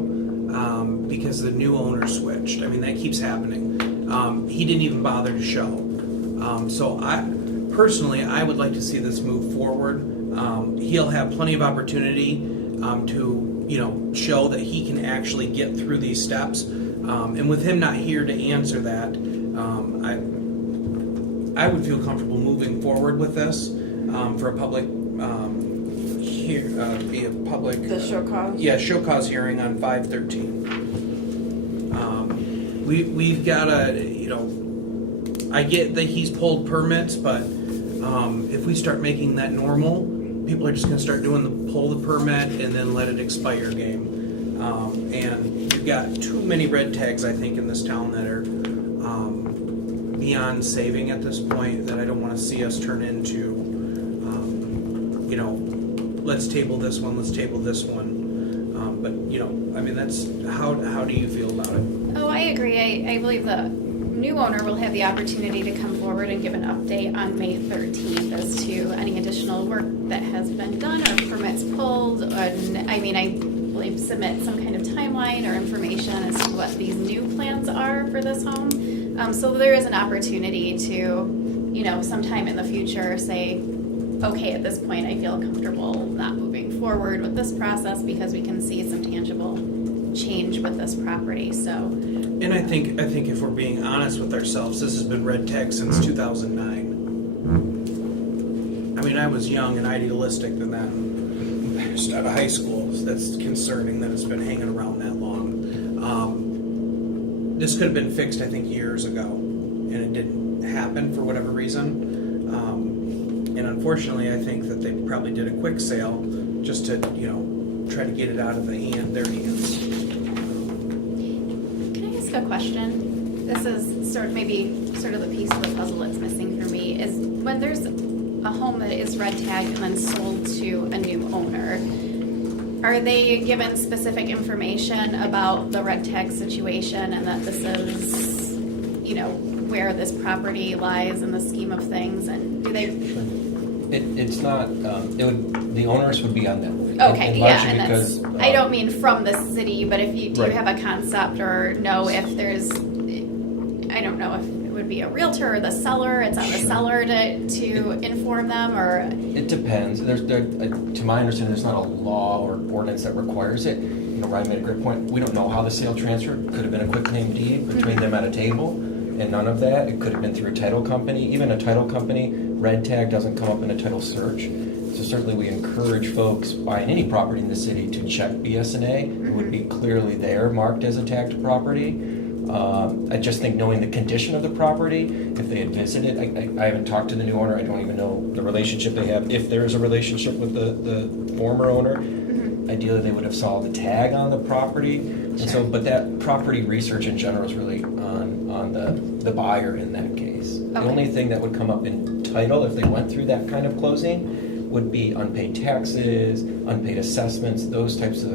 because the new owner switched. I mean, that keeps happening. He didn't even bother to show. So I would like to see this move forward. He'll have plenty of opportunity to show that he can actually get through these steps. And with him not here to answer that, I would feel comfortable moving forward with this for a public The show cause? show cause hearing on 5/13. We've got I get that he's pulled permits, but if we start making that normal, people are just going to start doing the pull the permit and then let it expire game. And you've got too many red tags, I think, in this town that are beyond saving at this point, that I don't want to see us turn into, let's table this one, let's table this one. That's, how do you feel about it? Oh, I agree. I believe the new owner will have the opportunity to come forward and give an update on May 13th as to any additional work that has been done or permits pulled. And I believe submit some kind of timeline or information as to what these new plans are for this home. So there is an opportunity to, sometime in the future say, okay, at this point I feel comfortable not moving forward with this process because we can see some tangible change with this property. So, And I think if we're being honest with ourselves, this has been red tag since 2009. I was young and idealistic then, just out of high school. So that's concerning that it's been hanging around that long. This could have been fixed, I think, years ago, and it didn't happen for whatever reason. And unfortunately, I think that they probably did a quick sale just to, try to get it out of their hands. can I ask a question? This is sort of the piece of the puzzle that's missing for me is when there's a home that is red tagged and then sold to a new owner, are they given specific information about the red tag situation and that this is, where this property lies in the scheme of things? And do they? It's not, the owners would be on that. Okay, And yeah, largely and that's, because, I don't mean from the city, but if you do Right. have a concept or know if there's, I don't know if it would be a realtor or the seller, it's on the seller to inform them, or? It depends. To my understanding, there's not a law or ordinance that requires it. Ryan made a great point. We don't know how the sale transferred. Could have been a quick claim deed between them at a table, and none of that. It could have been through a title company. Even a title company, red tag doesn't come up in a title search. So certainly we encourage folks buying any property in the city to check BS&A. It would be clearly there marked as a tagged property. I just think knowing the condition of the property, if they had visited, I haven't talked to the new owner. I don't even know the relationship they have. If there is a relationship with the former owner, ideally they would have saw the tag on the property. And so, but that property research in general is really on the buyer in that case. The Okay. only thing that would come up in title if they went through that kind of closing would be unpaid taxes, unpaid assessments, those types of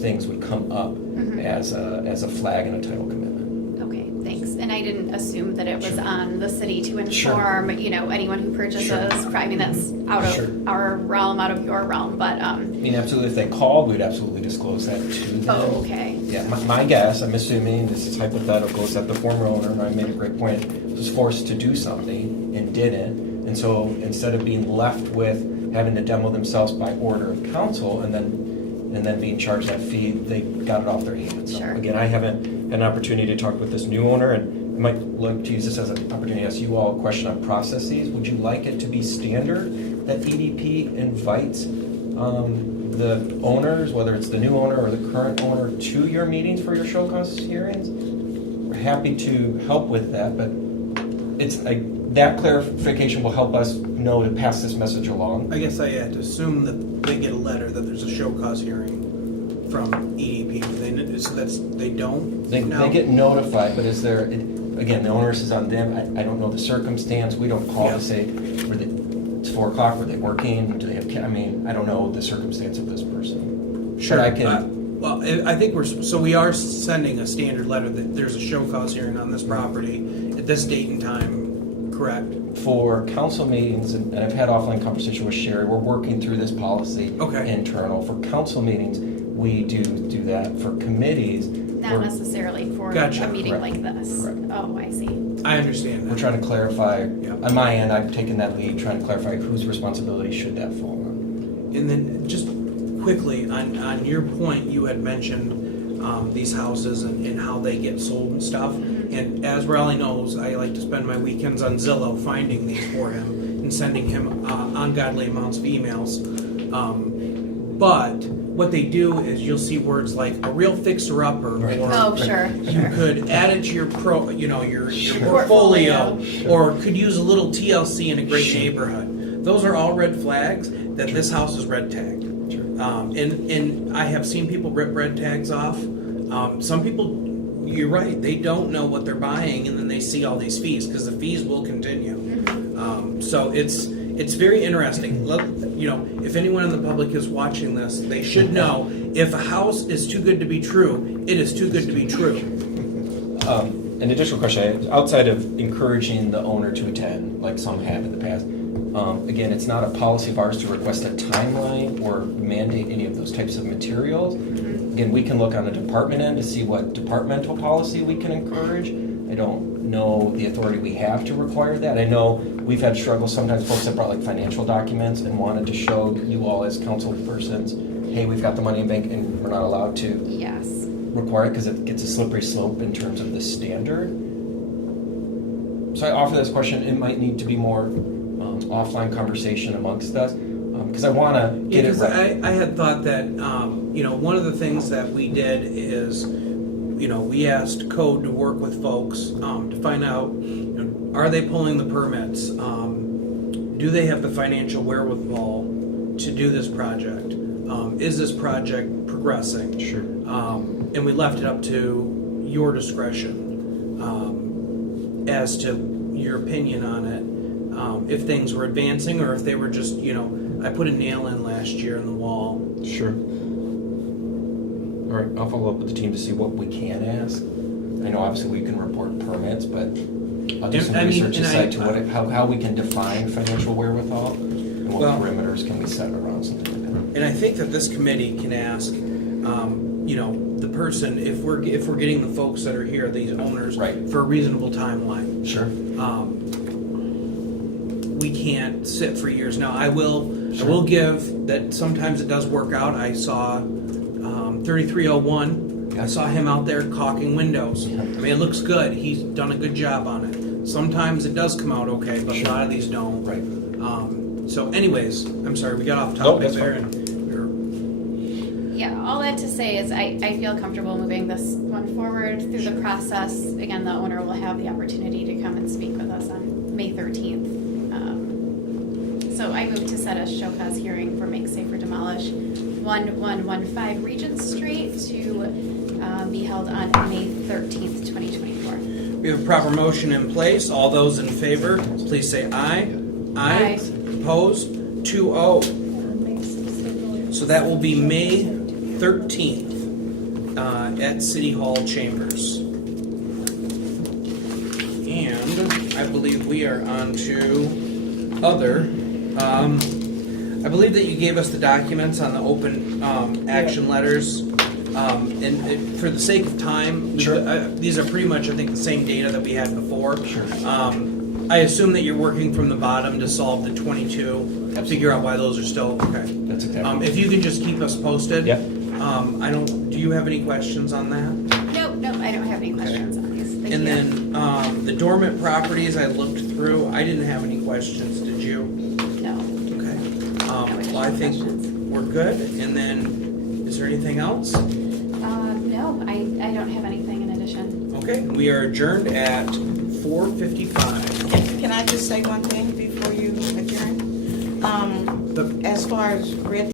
things would come up as a flag and a title commitment. Okay, thanks. And I didn't assume that it was on the city to Sure. inform, anyone who purchases. I mean, that's out of Sure. our realm, out of your realm, but, I mean, absolutely, if they called, we'd absolutely disclose that to them. oh, okay. Yeah, my guess, I'm assuming, this is hypothetical, is that the former owner, and I made a great point, was forced to do something and didn't. And so instead of being left with having to demo themselves by order of council and then being charged that fee, they got it off their hands. So Sure. again, I haven't had an opportunity to talk with this new owner, and I might like to use this as an opportunity to ask you all a question on processes. Would you like it to be standard that EDP invites the owners, whether it's the new owner or the current owner, to your meetings for your show cause hearings? We're happy to help with that, but it's that clarification will help us know to pass this message along. I guess I had to assume that they get a letter that there's a show cause hearing from EDP. They don't? They get notified, but is there, again, the onus is on them. I don't know the circumstance. We don't call to say, it's 4 o'clock, were they working? Do they have, I mean, I don't know the circumstance of this person. Sure. But I can, Well, I think we are sending a standard letter that there's a show cause hearing on this property at this date and time, correct? for council meetings, and I've had offline conversation with Sherry, we're working through this policy Okay. internal. For council meetings, we do that. For committees, Not we're necessarily for Gotcha. a meeting Correct. like this. Correct. Oh, I see. I understand we're that. trying to clarify, Yeah. on my end, I've taken that lead, trying to clarify whose responsibility should that fall on. And then just quickly, on your point, you had mentioned these houses and how they get sold and stuff. And as Raleigh knows, I like to spend my weekends on Zillow finding these for him and sending him ungodly amounts of emails. But what they do is you'll see words like a real fixer-upper, Right. or Oh, sure, you sure. could add it to your your Sure. portfolio, Portfolio. or could use a little TLC in a great neighborhood. Those are all red flags that this house is red tagged. And I have seen people rip red tags off. Some people, you're right, they don't know what they're buying, and then they see all these fees because the fees will continue. So it's very interesting. If anyone in the public is watching this, they should know if a house is too good to be true, it is too good to be true. An additional question, outside of encouraging the owner to attend, like some have in the past, again, it's not a policy of ours to request a timeline or mandate any of those types of materials. Again, we can look on the department end to see what departmental policy we can encourage. I don't know the authority we have to require that. I know we've had struggles, sometimes folks have brought like financial documents and wanted to show you all as council persons, hey, we've got the money in bank, and we're not allowed to Yes. require it because it gets a slippery slope in terms of the standard. So I offer this question, it might need to be more offline conversation amongst us, because I want to get it Because right. I had thought that, one of the things that we did is, we asked code to work with folks to find out, are they pulling the permits? Do they have the financial wherewithal to do this project? Is this project progressing? Sure. And we left it up to your discretion as to your opinion on it. If things were advancing or if they were just, I put a nail in last year in the wall. Sure. All right, I'll follow up with the team to see what we can ask. I know obviously we can report permits, but I'll do some I mean, research and aside to how we can define financial wherewithal and what Well- perimeters can we set around something like that. And I think that this committee can ask, the person, if we're getting the folks that are here, these owners, Right. for a reasonable timeline. Sure. We can't sit for years. Now, I will give that sometimes it does work out. I saw 3301. I saw him out there caulking windows. I mean, it looks good. He's done a good job on it. Sometimes it does come out okay, but a lot of these don't. Right. So anyways, I'm sorry, we got off Nope, topic that's there. fine. Yeah, all that to say is I feel comfortable moving this one forward through the process. Again, the owner will have the opportunity to come and speak with us on May 13th. So I move to set a show cause hearing for Make Safe or Demolish 1115 Regent Street to be held on May 13th, 2024. We have a proper motion in place. All those in favor, please say aye. Aye. Opposed? So that will be May 13th at City Hall Chambers. And I believe we are on to other. I believe that you gave us the documents on the open action letters. For the sake of time, these are pretty much, I think, the same data that we had before. Sure. I assume that you're working from the bottom to solve the 22, figure out why those are still, okay. That's exactly. If you can just keep us posted. Yep. Do you have any questions on that? No, I don't have any questions on these. Thank And you. then, the dormant properties, I looked through, I didn't have any questions, did you? No. Okay. No Well, I think questions. we're good, and then, is there anything else? No, I don't have anything in addition. Okay, we are adjourned at 4:55. Can I just say one thing before you adjourn? As far as red